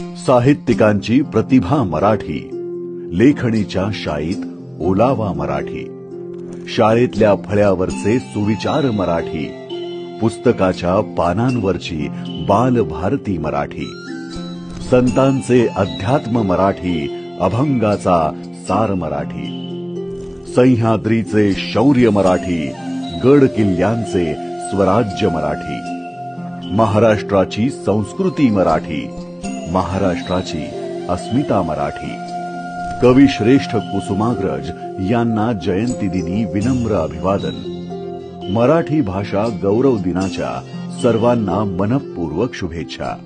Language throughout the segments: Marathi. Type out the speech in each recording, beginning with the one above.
साहित्यिकांची प्रतिभा मराठी, लेखणीच्या शाईत ओलावा मराठी, शाळेतल्या फळ्यावरचे सुविचार मराठी, पुस्तकाच्या पानांवरची बालभारती मराठी, संतांचे अध्यात्म मराठी, अभंगाचा सार मराठी, सह्याद्रीचे शौर्य मराठी, गड किल्ल्यांचे स्वराज्य मराठी, महाराष्ट्राची संस्कृती मराठी, महाराष्ट्राची अस्मिता मराठी। कवी श्रेष्ठ कुसुमाग्रज यांना जयंतीदिनी विनम्र अभिवादन। मराठी भाषा गौरव दिनाच्या सर्वांना मनःपूर्वक शुभेच्छा।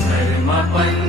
धर्म